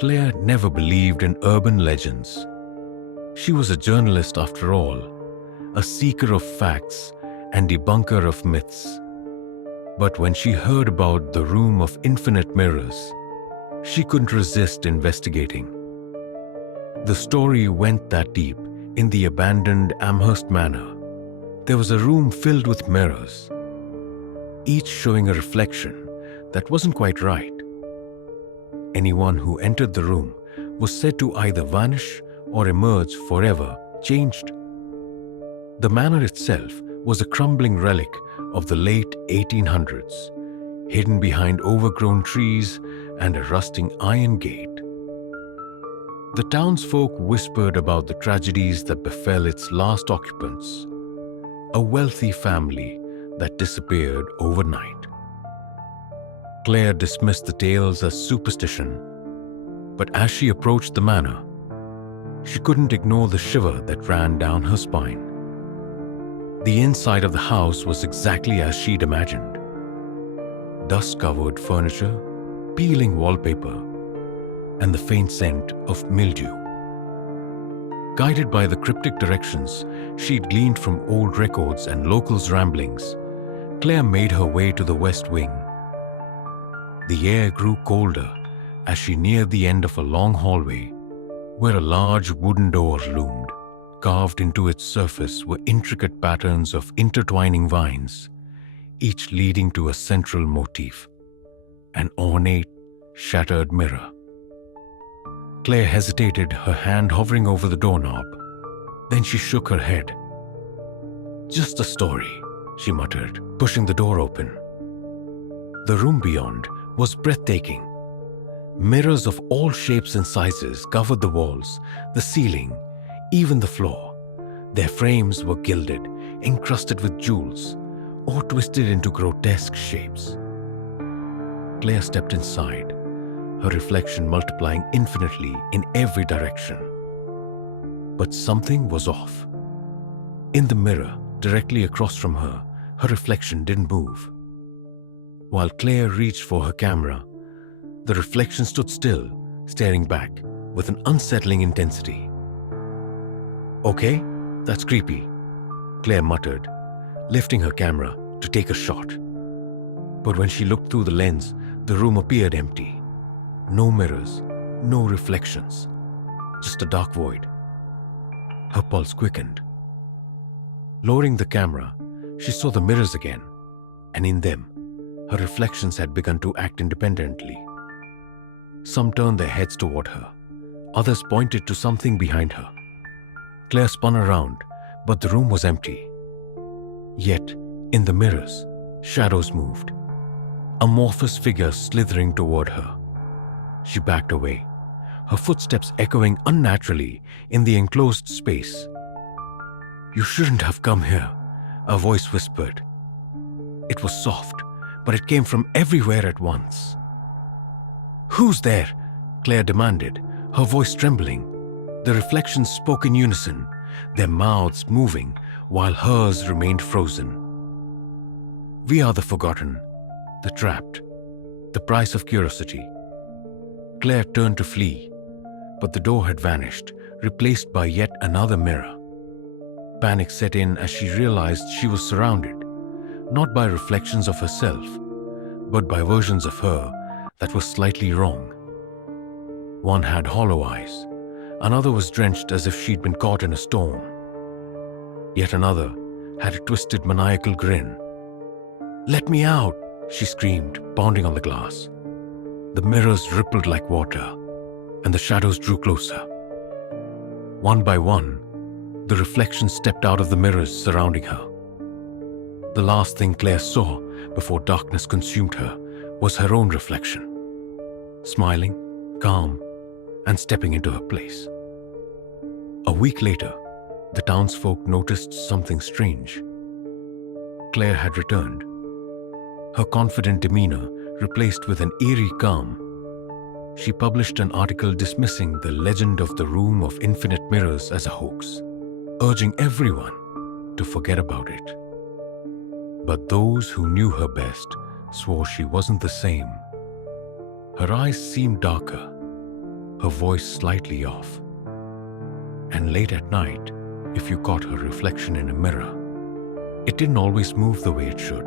Claire never believed in urban legends. She was a journalist after all, a seeker of facts and debunker of myths. But when she heard about the Room of Infinite Mirrors, she couldn't resist investigating. The story went that deep. In the abandoned Amhurst Manor, there was a room filled with mirrors, each showing a reflection that wasn't quite right. Anyone who entered the room was said to either vanish or emerge forever changed. The manor itself was a crumbling relic of the late 1800s, hidden behind overgrown trees and a rusting iron gate. The townsfolk whispered about the tragedies that befell its last occupants, a wealthy family that disappeared overnight. Claire dismissed the tales as superstition, but as she approached the manor, she couldn't ignore the shiver that ran down her spine. The inside of the house was exactly as she'd imagined. Dust-covered furniture, peeling wallpaper, and the faint scent of mildew. Guided by the cryptic directions she'd gleaned from old records and locals' ramblings, Claire made her way to the west wing. The air grew colder as she neared the end of a long hallway where a large wooden door loomed. Carved into its surface were intricate patterns of intertwining vines, each leading to a central motif, an ornate, shattered mirror. Claire hesitated, her hand hovering over the doorknob. Then she shook her head. "Just a story," she muttered, pushing the door open. The room beyond was breathtaking. Mirrors of all shapes and sizes covered the walls, the ceiling, even the floor. Their frames were gilded, encrusted with jewels, or twisted into grotesque shapes. Claire stepped inside, her reflection multiplying infinitely in every direction. But something was off. In the mirror, directly across from her, her reflection didn't move. While Claire reached for her camera, the reflection stood still, staring back with an unsettling intensity. "Okay, that's creepy," Claire muttered, lifting her camera to take a shot. But when she looked through the lens, the room appeared empty. No mirrors, no reflections, just a dark void. Her pulse quickened. Lowering the camera, she saw the mirrors again, and in them, her reflections had begun to act independently. Some turned their heads toward her, others pointed to something behind her. Claire spun around, but the room was empty. Yet, in the mirrors, shadows moved, amorphous figures slithering toward her. She backed away, her footsteps echoing unnaturally in the enclosed space. "You shouldn't have come here," a voice whispered. It was soft, but it came from everywhere at once. "Who's there?" Claire demanded, her voice trembling. The reflections spoke in unison, their mouths moving while hers remained frozen. "We are the forgotten, the trapped, the price of curiosity." Claire turned to flee, but the door had vanished, replaced by yet another mirror. Panic set in as she realized she was surrounded, not by reflections of herself, but by versions of her that were slightly wrong. One had hollow eyes, another was drenched as if she'd been caught in a storm. Yet another had a twisted maniacal grin. "Let me out!" she screamed, pounding on the glass. The mirrors rippled like water, and the shadows drew closer. One by one, the reflections stepped out of the mirrors surrounding her. The last thing Claire saw before darkness consumed her was her own reflection, smiling, calm, and stepping into her place. A week later, the townsfolk noticed something strange. Claire had returned, her confident demeanor replaced with an eerie calm. She published an article dismissing the legend of the Room of Infinite Mirrors as a hoax, urging everyone to forget about it. But those who knew her best swore she wasn't the same. Her eyes seemed darker, her voice slightly off. And late at night, if you caught her reflection in a mirror, it didn't always move the way it should.